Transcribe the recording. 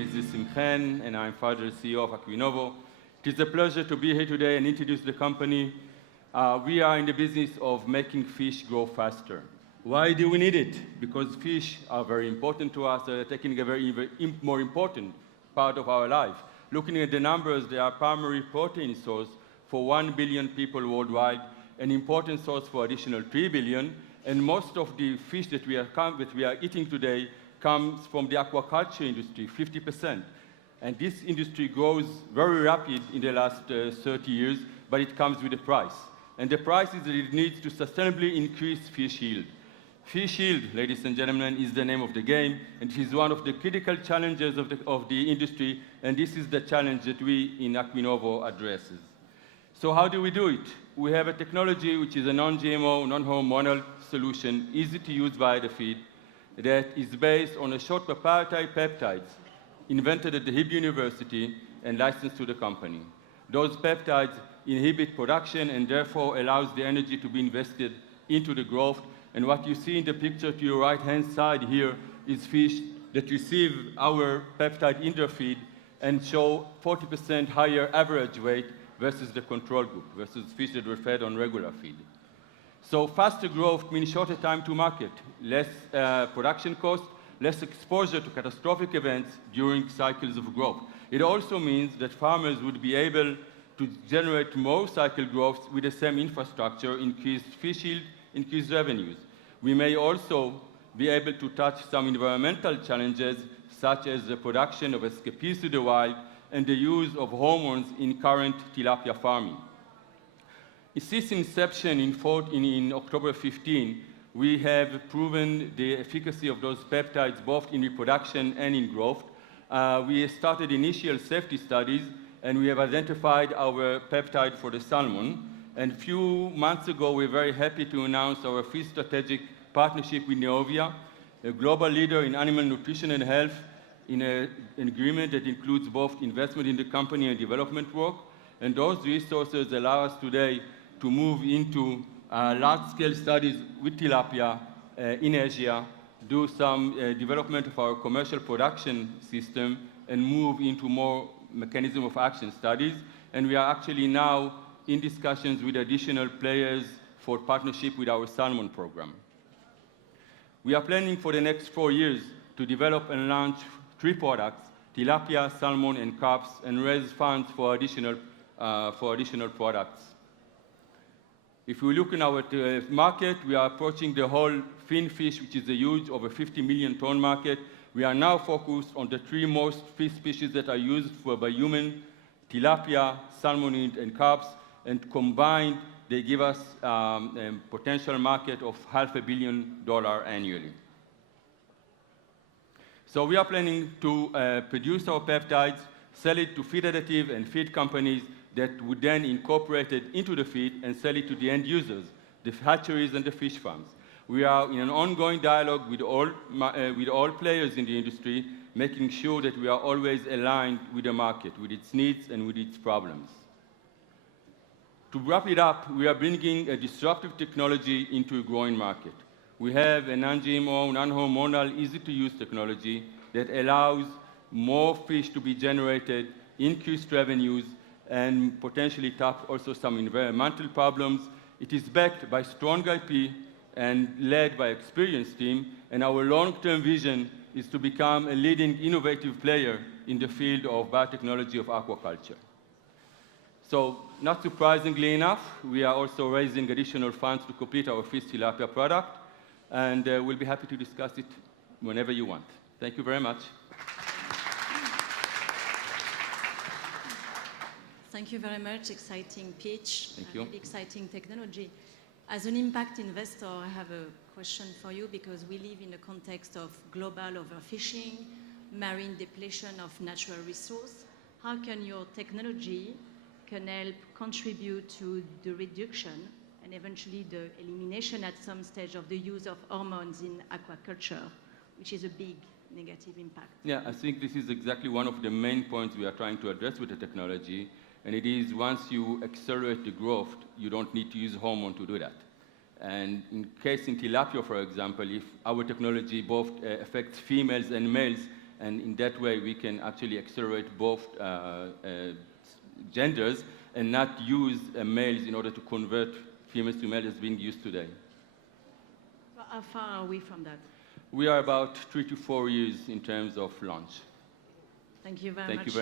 name is Simchen, and I'm founder and CEO of AquiNovo. It is a pleasure to be here today and introduce the company. We are in the business of making fish grow faster. Why do we need it? Because fish are very important to us. They're taking a very more important part of our life. Looking at the numbers, they are primary protein source for 1 billion people worldwide, an important source for additional 3 billion, and most of the fish that we are eating today comes from the aquaculture industry, 50%. And this industry grows very rapid in the last 30 years, but it comes with a price. And the price is that it needs to sustainably increase fish yield. Fish yield, ladies and gentlemen, is the name of the game, and it is one of the critical challenges of the industry, and this is the challenge that we in AquiNovo addresses. So how do we do it? We have a technology which is a non-GMO, non-hormonal solution, easy to use via the feed, that is based on a short proprietary peptides invented at the Hebrew University and licensed to the company. Those peptides inhibit production and therefore allows the energy to be invested into the growth. And what you see in the picture to your right-hand side here is fish that receive our peptide in their feed and show 40% higher average weight versus the control group, versus fish that were fed on regular feed. So faster growth means shorter time to market, less production cost, less exposure to catastrophic events during cycles of growth. It also means that farmers would be able to generate more cycle growth with the same infrastructure, increased fish yield, increased revenues. We may also be able to touch some environmental challenges, such as the production of escapees to the wild and the use of hormones in current tilapia farming. Since inception in October 15, we have proven the efficacy of those peptides both in reproduction and in growth. We started initial safety studies, and we have identified our peptide for the salmon. And a few months ago, we're very happy to announce our first strategic partnership with Novo, a global leader in animal nutrition and health, in an agreement that includes both investment in the company and development work. And those resources allow us today to move into large-scale studies with tilapia in Asia, do some development of our commercial production system, and move into more mechanism of action studies. And we are actually now in discussions with additional players for partnership with our salmon program. We are planning for the next 4 years to develop and launch 3 products, tilapia, salmon, and carps, and raise funds for additional products. If we look in our market, we are approaching the whole fin fish, which is a huge, over 50 million ton market. We are now focused on the 3 most fish species that are used by human, tilapia, salmonid, and carps, and combined, they give us a potential market of $500 million annually. So we are planning to produce our peptides, sell it to feed additive and feed companies that would then incorporate it into the feed and sell it to the end users, the hatcheries and the fish farms. We are in an ongoing dialogue with all players in the industry, making sure that we are always aligned with the market, with its needs and with its problems. To wrap it up, we are bringing a disruptive technology into a growing market. We have a non-GMO, non-hormonal, easy-to-use technology that allows more fish to be generated, increased revenues, and potentially tap also some environmental problems. It is backed by strong IP and led by experienced team, and our long-term vision is to become a leading innovative player in the field of biotechnology of aquaculture. So, not surprisingly enough, we are also raising additional funds to complete our fish tilapia product, and we'll be happy to discuss it whenever you want. Thank you very much. Thank you very much. Exciting pitch. Thank you. Really exciting technology. As an impact investor, I have a question for you because we live in a context of global overfishing, marine depletion of natural resources. How can your technology help contribute to the reduction and eventually the elimination at some stage of the use of hormones in aquaculture, which is a big negative impact? Yeah, I think this is exactly one of the main points we are trying to address with the technology. And it is once you accelerate the growth, you don't need to use hormone to do that. And in tilapia, for example, if our technology both affects females and males, And in that way, we can actually accelerate both genders and not use males in order to convert females to males as being used today. So how far are we from that? We are about 3 to 4 years in terms of launch. Thank you very Thank much. you very